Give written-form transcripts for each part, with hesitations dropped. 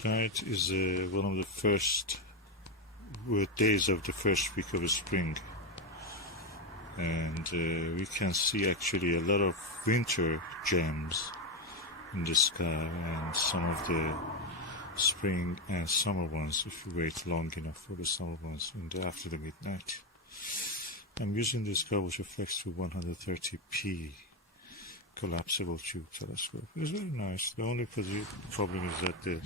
Tonight is one of the first days of the first week of spring, and we can see actually a lot of winter gems in the sky and some of the spring and summer ones if you wait long enough for the summer ones after the midnight. I'm using the Skywatcher Flextube 130p collapsible tube telescope. It's very nice. The only problem is that the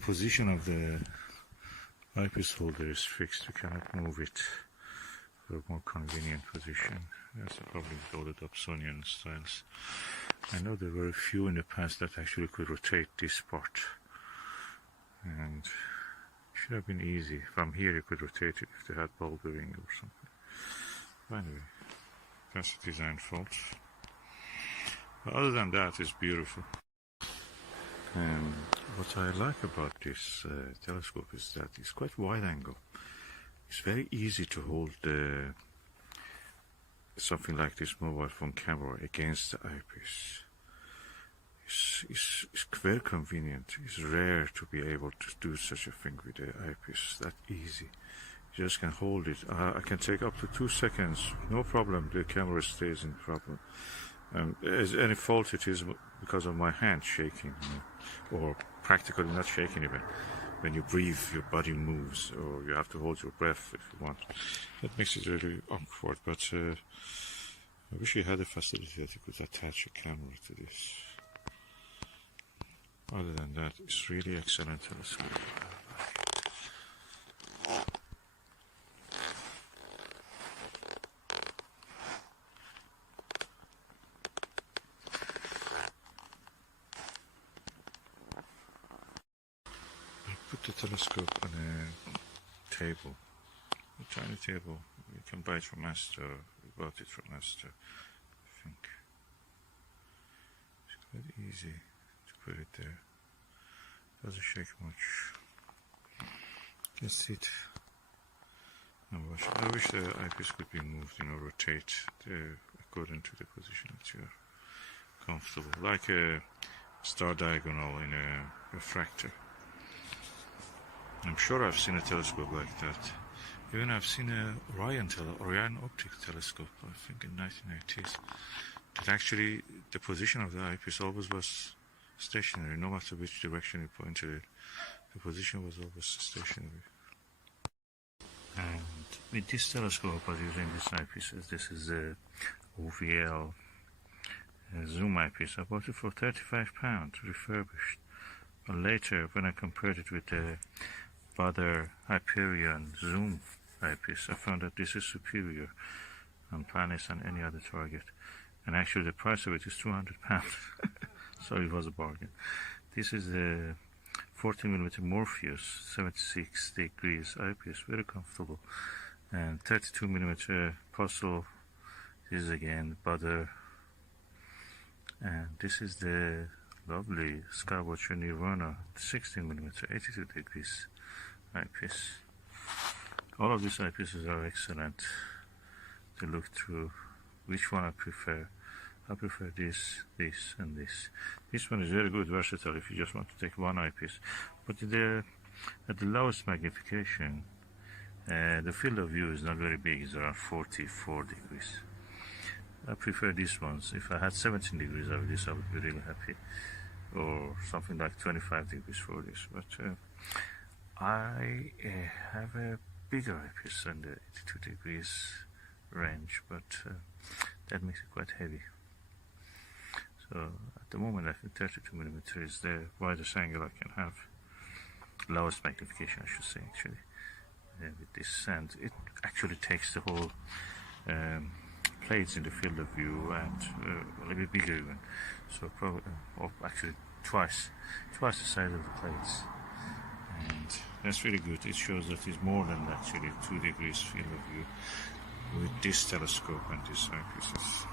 position of the eyepiece holder is fixed. You cannot move it for a more convenient position. That's the problem with all the Dobsonian styles. I know there were a few in the past that actually could rotate this part, and it should have been easy. From here you could rotate it if they had ball bearing or something. But anyway, that's a design fault. But other than that, it's beautiful. What I like about this telescope is that it's quite wide angle. It's very easy to hold something like this mobile phone camera against the eyepiece. It's very convenient. It's rare to be able to do such a thing with the eyepiece. That easy. You just can hold it. I can take up to 2 seconds, no problem. The camera stays in problem. As any fault, it is because of my hand shaking, or practically not shaking even. When you breathe, your body moves, or you have to hold your breath if you want. That makes it really awkward, but I wish you had a facility that you could attach a camera to this. Other than that, it's really excellent telescope. Put the telescope on a table, a tiny table. You can buy it from Astor. We bought it from Astor, I think. It's quite easy to put it there. Doesn't shake much. You can see it. I wish the eyepiece could be moved, rotate according to the position that you're comfortable, like a star diagonal in a refractor. I'm sure I've seen a telescope like that. Even I've seen a Orion optic telescope, I think in 1980s. That actually, the position of the eyepiece always was stationary, no matter which direction you pointed it. The position was always stationary. And with this telescope, I was using this eyepiece. This is a OVL zoom eyepiece. I bought it for £35, refurbished. But later, when I compared it with the Baader Hyperion zoom eyepiece, I found that this is superior on planets and any other target. And actually the price of it is £200. So it was a bargain. This is a 14mm Morpheus 76 degrees eyepiece, very comfortable. And 32mm Plossl. This is again Baader. And this is the lovely Skywatcher Nirvana 16mm 82 degrees eyepiece. All of these eyepieces are excellent to look through. Which one I prefer? I prefer this, and this. This one is very good, versatile if you just want to take one eyepiece. But at the lowest magnification, the field of view is not very big. It's around 44 degrees. I prefer these ones. If I had 17 degrees of this, I would be really happy. Or something like 25 degrees for this. But I have a bigger eyepiece than the 82 degrees range, but that makes it quite heavy. So at the moment, I think 32mm is the widest angle I can have. Lowest magnification, I should say, actually. With this, and it actually takes the whole plates in the field of view, and a little bit bigger even. So probably, or actually twice the size of the plates. And that's really good. It shows that it's more than actually 2 degrees field of view with this telescope and these eyepieces.